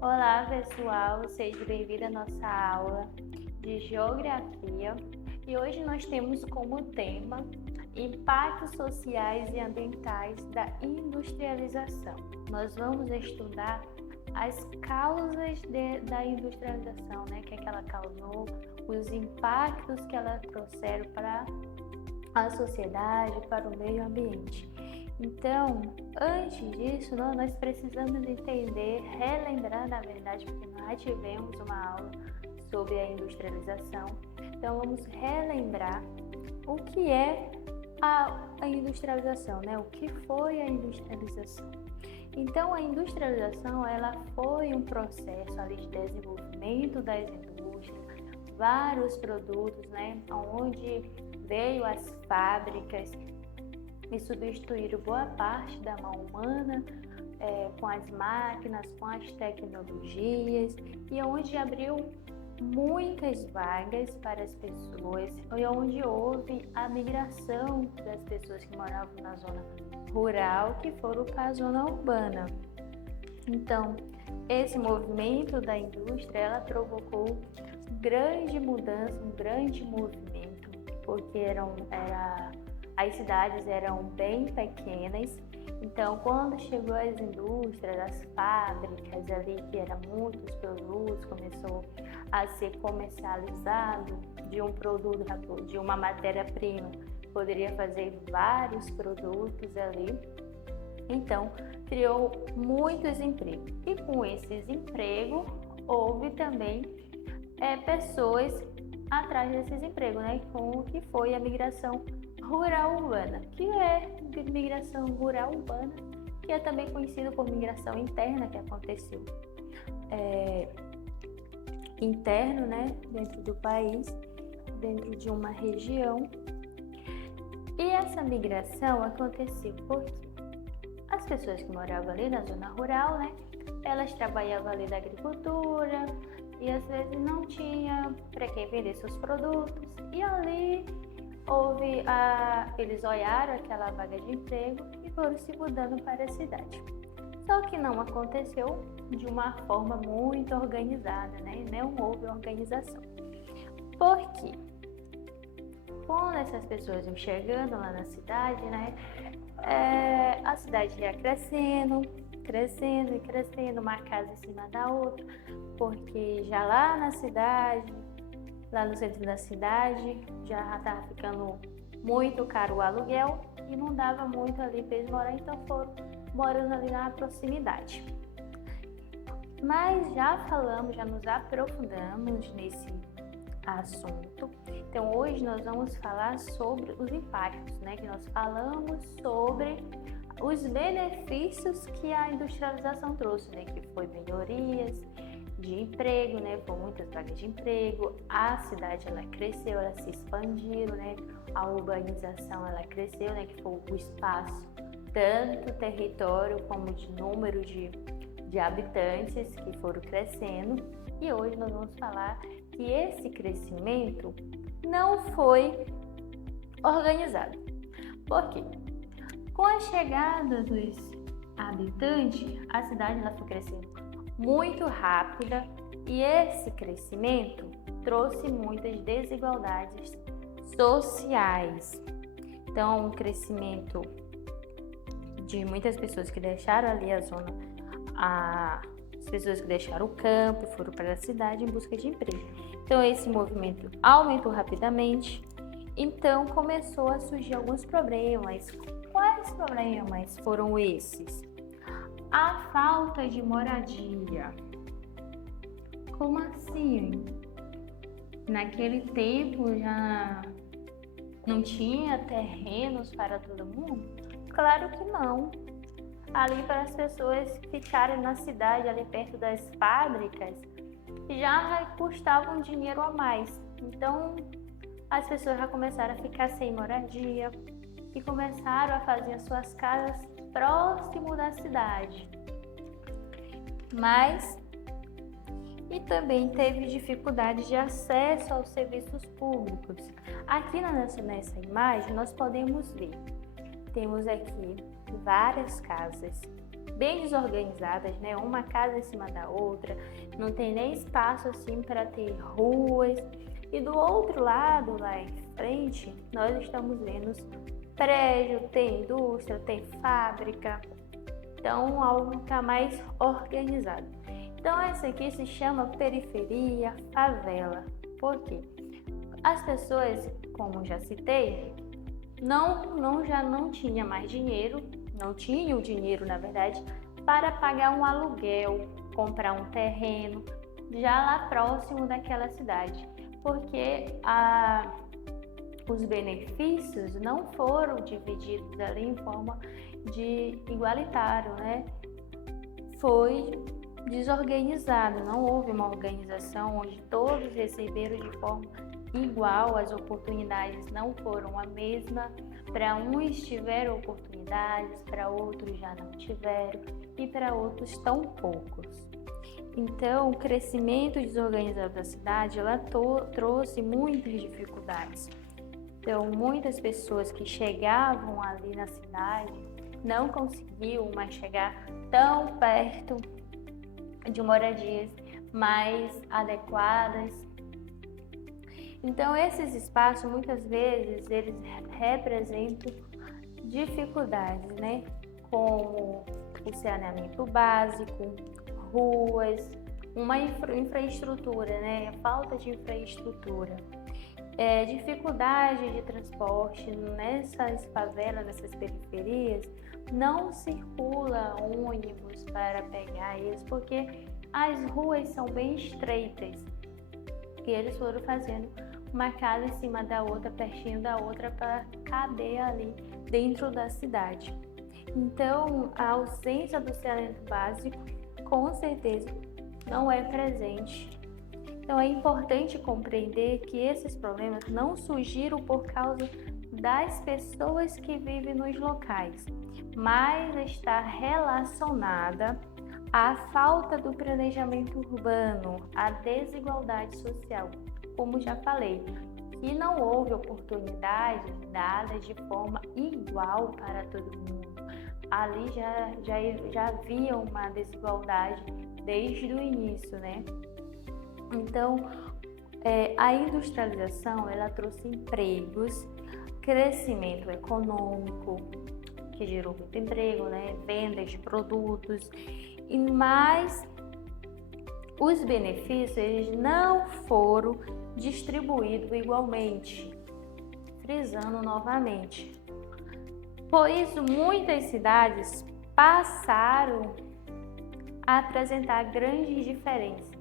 Olá, pessoal, seja bem-vindo à nossa aula de Geografia e hoje nós temos como tema impactos sociais e ambientais da industrialização. Nós vamos estudar as causas da industrialização, que é que ela causou, os impactos que ela trouxeram para a sociedade, para o meio ambiente. Então, antes disso, nós precisamos entender, relembrar, na verdade, porque nós já tivemos uma aula sobre a industrialização. Então, vamos relembrar o que é a industrialização, O que foi a industrialização? Então, a industrialização, ela foi um processo ali de desenvolvimento das indústrias, vários produtos, onde veio as fábricas e substituíram boa parte da mão humana com as máquinas, com as tecnologias, e onde abriu muitas vagas para as pessoas, e onde houve a migração das pessoas que moravam na zona rural, que foram para a zona urbana. Então, esse movimento da indústria, ela provocou grande mudança, um grande movimento, porque as cidades eram bem pequenas. Então, quando chegou as indústrias, as fábricas ali, que eram muitos produtos, começou a ser comercializado de um produto, de uma matéria-prima, poderia fazer vários produtos ali. Então, criou muitos empregos. E com esses empregos, houve também pessoas atrás desses empregos, com o que foi a migração rural-urbana, que é migração rural-urbana, que é também conhecido como migração interna, que aconteceu interno, dentro do país, dentro de uma região. E essa migração aconteceu porque as pessoas que moravam ali na zona rural, elas trabalhavam ali da agricultura e às vezes não tinha para quem vender seus produtos, e ali eles olharam aquela vaga de emprego e foram se mudando para a cidade. Só que não aconteceu de uma forma muito organizada, Não houve organização. Por quê? Quando essas pessoas iam chegando lá na cidade, a cidade ia crescendo, uma casa em cima da outra, porque já lá na cidade, lá no centro da cidade, já estava ficando muito caro o aluguel e não dava muito ali para eles morar, então foram morando ali na proximidade. Mas já nos aprofundamos nesse assunto. Então hoje nós vamos falar sobre os impactos, que nós falamos sobre os benefícios que a industrialização trouxe, que foi melhorias de emprego, foram muitas vagas de emprego, a cidade ela cresceu, ela se expandiu, a urbanização ela cresceu, que foi o espaço, tanto território como de número de habitantes que foram crescendo. E hoje nós vamos falar que esse crescimento não foi organizado. Por quê? Com a chegada dos habitantes, a cidade ela foi crescendo muito rápida, e esse crescimento trouxe muitas desigualdades sociais. Então, um crescimento de muitas pessoas que deixaram ali a zona, as pessoas que deixaram o campo, foram para a cidade em busca de emprego. Então, esse movimento aumentou rapidamente. Então, começou a surgir alguns problemas. Quais problemas foram esses? A falta de moradia. Como assim? Naquele tempo já não tinha terrenos para todo mundo? Claro que não. Ali, para as pessoas ficarem na cidade, ali perto das fábricas, já custava um dinheiro a mais. Então, as pessoas já começaram a ficar sem moradia e começaram a fazer as suas casas próximo da cidade. E também teve dificuldade de acesso aos serviços públicos. Aqui nessa imagem nós podemos ver, temos aqui várias casas bem desorganizadas, né? Uma casa em cima da outra, não tem nem espaço assim para ter ruas. E do outro lado, lá em frente, nós estamos vendo prédio, tem indústria, tem fábrica, então algo está mais organizado. Então essa aqui se chama periferia, favela. Por quê? As pessoas, como já citei, já não tinha mais dinheiro, não tinham dinheiro na verdade, para pagar um aluguel, comprar um terreno já lá próximo daquela cidade, porque os benefícios não foram divididos ali em forma de igualitário, né? Foi desorganizado, não houve uma organização onde todos receberam de forma igual, as oportunidades não foram a mesma. Para uns tiveram oportunidades, para outros já não tiveram e para outros tão poucos. Então, o crescimento desorganizado da cidade, ela trouxe muitas dificuldades. Então, muitas pessoas que chegavam ali na cidade não conseguiam mais chegar tão perto de moradias mais adequadas. Então, esses espaços, muitas vezes, eles representam dificuldades, né? Como o saneamento básico, ruas, uma infraestrutura, né? Falta de infraestrutura. Dificuldade de transporte nessas favelas, nessas periferias, não circula ônibus para pegar eles, porque as ruas são bem estreitas, e eles foram fazendo uma casa em cima da outra, pertinho da outra, para caber ali dentro da cidade. Então, a ausência do saneamento básico, com certeza, não é presente. Então, é importante compreender que esses problemas não surgiram por causa das pessoas que vivem nos locais, mas está relacionada à falta do planejamento urbano, à desigualdade social, como já falei, que não houve oportunidades dadas de forma igual para todo mundo. Ali já havia uma desigualdade desde o início, né? Então, a industrialização, ela trouxe empregos, crescimento econômico, que gerou muito emprego, né? Vendas de produtos, mas os benefícios eles não foram distribuídos igualmente, frisando novamente. Por isso, muitas cidades passaram a apresentar grandes diferenças.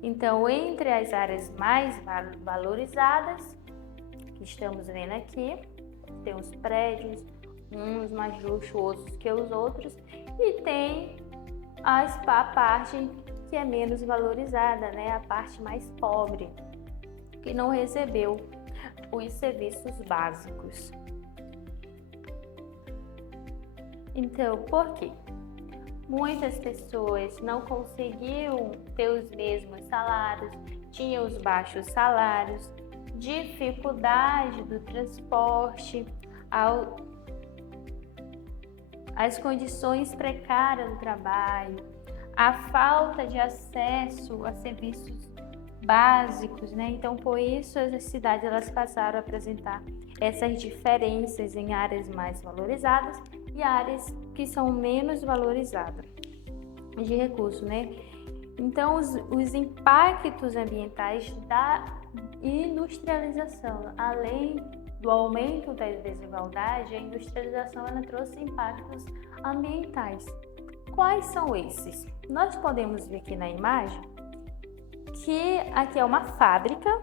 Então, entre as áreas mais valorizadas, que estamos vendo aqui, tem os prédios, uns mais luxuosos que os outros, e tem a parte que é menos valorizada, né? A parte mais pobre, que não recebeu os serviços básicos. Então, por quê? Muitas pessoas não conseguiam ter os mesmos salários, tinham os baixos salários, dificuldade do transporte, as condições precárias do trabalho, a falta de acesso a serviços básicos, né? Então, por isso, as cidades elas passaram a apresentar essas diferenças em áreas mais valorizadas e áreas que são menos valorizadas de recursos, né? Então, os impactos ambientais da industrialização, além do aumento da desigualdade, a industrialização ela trouxe impactos ambientais. Quais são esses? Nós podemos ver aqui na imagem que aqui é uma fábrica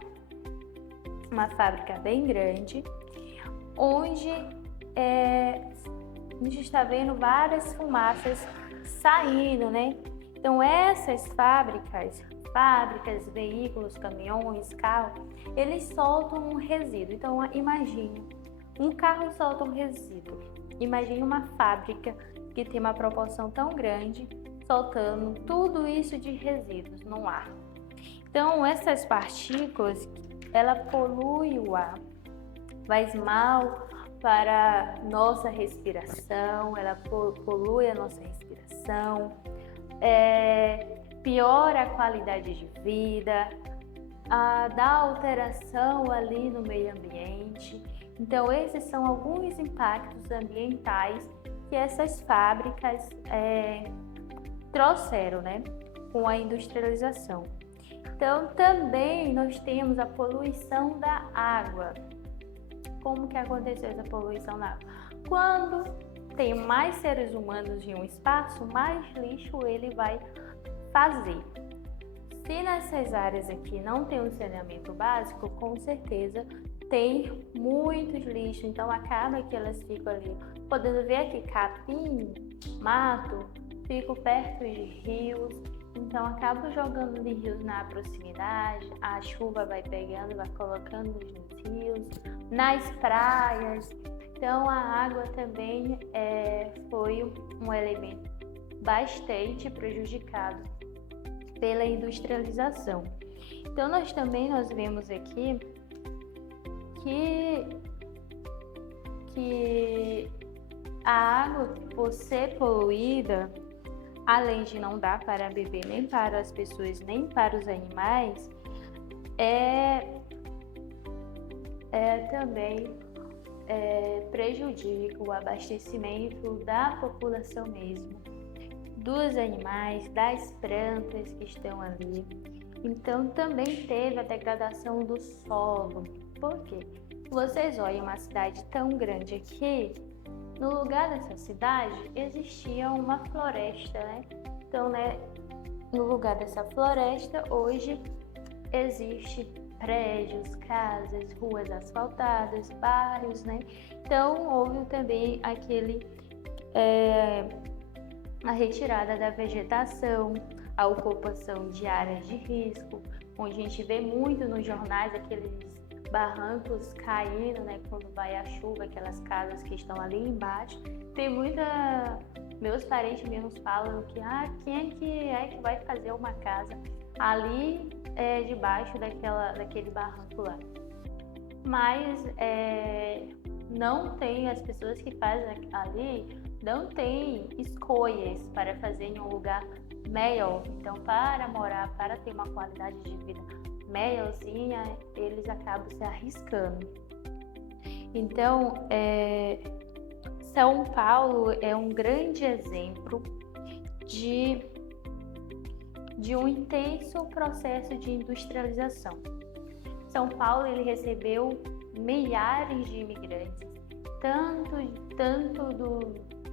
bem grande, onde a gente está vendo várias fumaças saindo, né? Então essas fábricas, veículos, caminhões, carros, eles soltam um resíduo. Então imagine, um carro solta um resíduo. Imagine uma fábrica que tem uma proporção tão grande, soltando tudo isso de resíduos no ar. Então essas partículas, ela polui o ar, faz mal para nossa respiração, ela polui a nossa respiração, piora a qualidade de vida, dá alteração ali no meio ambiente. Então, esses são alguns impactos ambientais que essas fábricas trouxeram, né, com a industrialização. Então, também nós temos a poluição da água. Como que aconteceu essa poluição da água? Quando tem mais seres humanos em um espaço, mais lixo ele vai fazer. Se nessas áreas aqui não tem um saneamento básico, com certeza tem muitos lixos, então acaba que elas ficam ali, podendo ver aqui capim, mato, ficam perto de rios, então acabam jogando de rios na proximidade, a chuva vai pegando, vai colocando nos rios, nas praias. Então a água também foi um elemento bastante prejudicado pela industrialização. Então nós vemos aqui que a água, por ser poluída, além de não dar para beber nem para as pessoas nem para os animais, também prejudica o abastecimento da população mesmo, dos animais, das plantas que estão ali. Então também teve a degradação do solo. Por quê? Vocês olham uma cidade tão grande aqui, no lugar dessa cidade existia uma floresta, né? Então, no lugar dessa floresta hoje existe prédios, casas, ruas asfaltadas, bairros, né? Então houve também a retirada da vegetação, a ocupação de áreas de risco, onde a gente vê muito nos jornais aqueles barrancos caindo, né, quando vai a chuva, aquelas casas que estão ali embaixo. Tem meus parentes mesmo falam que quem é que vai fazer uma casa ali debaixo daquele barranco lá. Mas não tem, as pessoas que fazem ali não têm escolhas para fazer em um lugar melhor. Então, para morar, para ter uma qualidade de vida melhorzinha, eles acabam se arriscando. Então, São Paulo é um grande exemplo de um intenso processo de industrialização. São Paulo ele recebeu milhares de imigrantes, tanto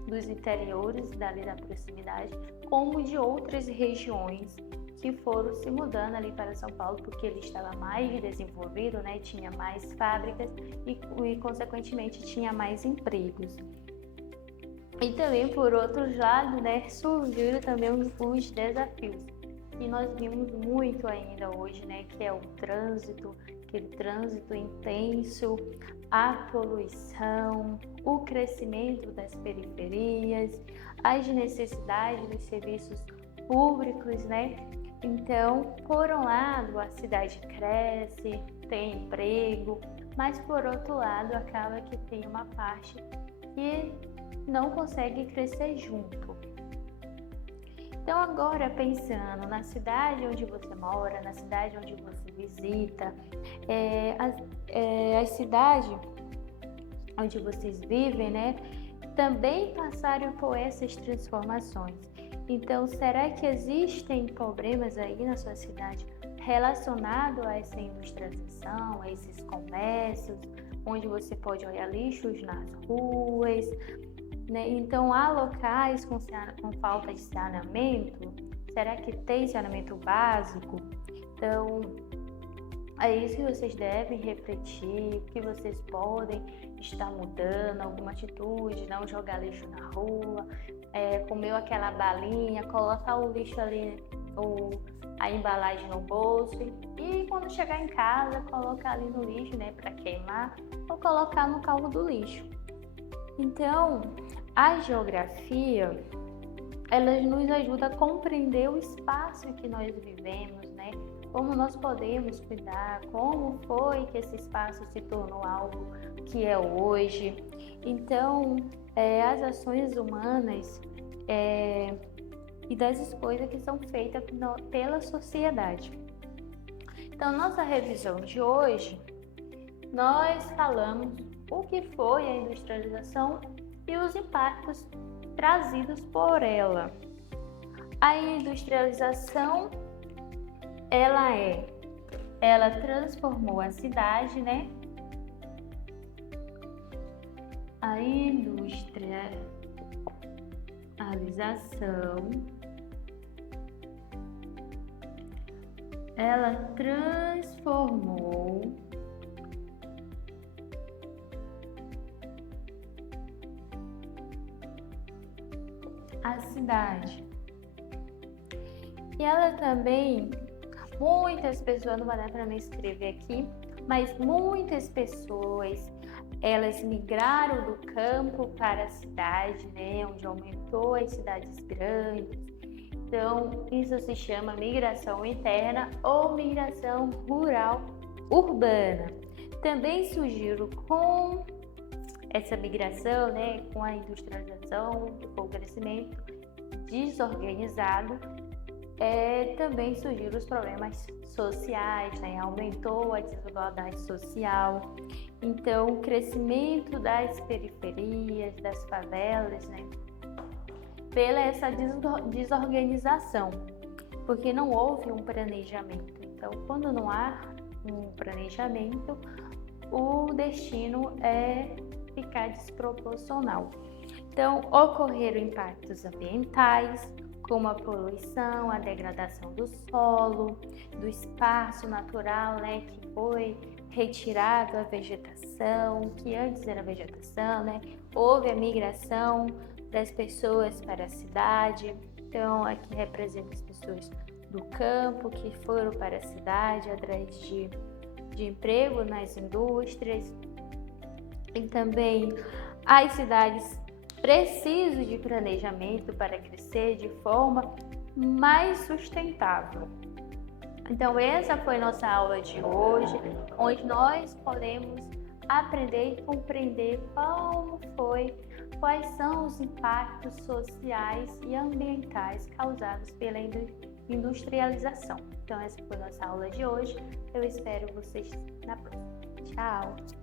dos interiores, dali da proximidade, como de outras regiões que foram se mudando ali para São Paulo, porque ele estava mais desenvolvido, né? Tinha mais fábricas e consequentemente tinha mais empregos. E também, por outro lado, né, surgiram também os desafios que nós vimos muito ainda hoje, né, que é o trânsito, aquele trânsito intenso, a poluição, o crescimento das periferias, as necessidades dos serviços públicos, né? Então, por um lado, a cidade cresce, tem emprego, mas por outro lado, acaba que tem uma parte que não consegue crescer junto. Então, agora pensando na cidade onde você mora, na cidade onde você visita, a cidade onde vocês vivem, né, também passaram por essas transformações. Então, será que existem problemas aí na sua cidade relacionados a essa industrialização, a esses comércios, onde você pode olhar lixos nas ruas, né? Então, há locais com falta de saneamento? Será que tem saneamento básico? Então, é isso que vocês devem refletir, que vocês podem estar mudando, alguma atitude, não jogar lixo na rua, comeu aquela balinha, colocar o lixo ali, ou a embalagem no bolso e quando chegar em casa, colocar ali no lixo, né, para queimar, ou colocar no caco do lixo. Então, a geografia, elas nos ajudam a compreender o espaço que nós vivemos, né? Como nós podemos cuidar, como foi que esse espaço se tornou algo que é hoje. Então, as ações humanas e das escolhas que são feitas pela sociedade. Então, nossa revisão de hoje, nós falamos o que foi a industrialização e os impactos trazidos por ela. A industrialização, ela transformou a cidade, né? A industrialização, ela transformou a cidade. E ela também, muitas pessoas, não vai dar para me escrever aqui, mas muitas pessoas, elas migraram do campo para a cidade, né, onde aumentou as cidades grandes. Então, isso se chama migração interna ou migração rural urbana. Também surgiram com essa migração, né, com a industrialização, com o crescimento desorganizado, também surgiram os problemas sociais, né, aumentou a desigualdade social. Então, o crescimento das periferias, das favelas, né, pela essa desorganização, porque não houve um planejamento. Então, quando não há um planejamento, o destino é ficar desproporcional. Então, ocorreram impactos ambientais, como a poluição, a degradação do solo, do espaço natural, né, que foi retirado a vegetação, que antes era vegetação, né? Houve a migração das pessoas para a cidade. Então, aqui representa as pessoas do campo que foram para a cidade atrás de emprego nas indústrias. E também as cidades precisam de planejamento para crescer de forma mais sustentável. Então, essa foi nossa aula de hoje, onde nós podemos aprender e compreender quais são os impactos sociais e ambientais causados pela industrialização. Então, essa foi nossa aula de hoje. Eu espero vocês na próxima. Tchau!